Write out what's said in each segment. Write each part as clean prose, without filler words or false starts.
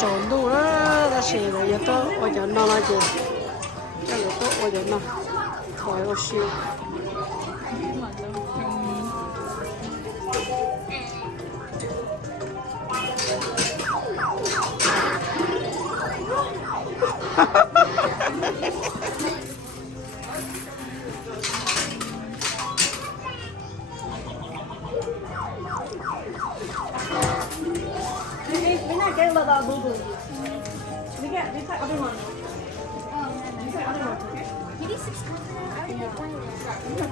chọn đủ đó ta xì rồi giờ tôi ở chỗ nó là gì cho người tôi ở chỗ nó thôi ở siêu Get the boo boo. We take other one. We take other one, okay? Maybe 600. I already get one of them.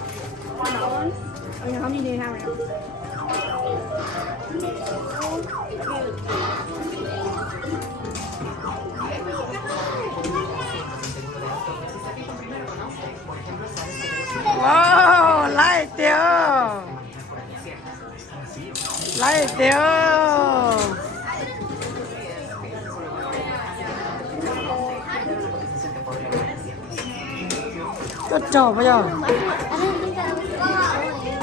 That one? Oh, yeah, how many do you have? wow lại tiêu lại tiêu rất trò bây giờ I didn't think that was. I didn't think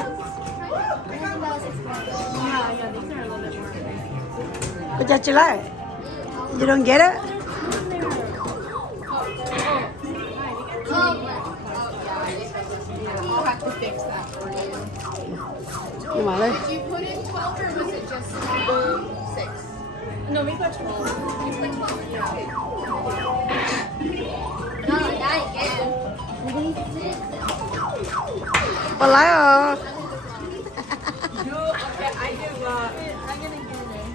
that was 600. Yeah, these are a little bit more. bây giờ chỉ lại you don't get it I'll have to fix that for you. nhưng mà đây Did you put in 12 or was it just 6? No, we got 12. You put 12 in? Yeah. No, not again. có lái à Okay, I give I'm gonna give it.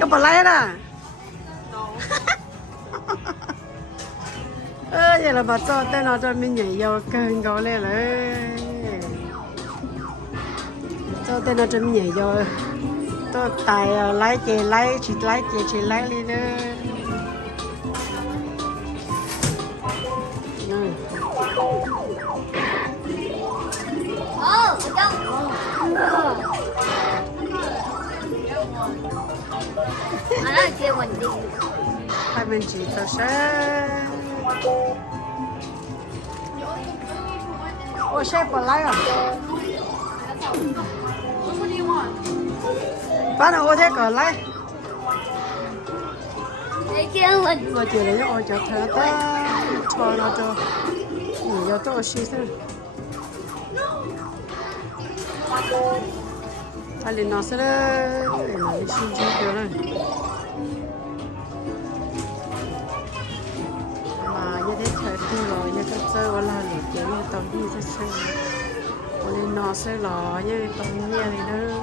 có bà lái à vậy là bà cho tên nó cho mình nhảy vô cơn gấu lên rồi cho tên nó cho mình nhảy vô tôi tài lái chị lái đi nữa Oh, I don't. I don't get one of these. hai bên chị tôi sẽ ôi xe bà lái à Which one do you want? bán ở thế cỡ lái I get one. mà chị lấy ôi cho thơ ta cho nó cho nghỉ cho tôi xí thôi ta lên nó sẽ để mà đi xin chú kiểu này mà như thế thời thu rồi như thế chơi qua là để kiểu như tao đi thế chơi lên nó sẽ lò như tao nghe này nữa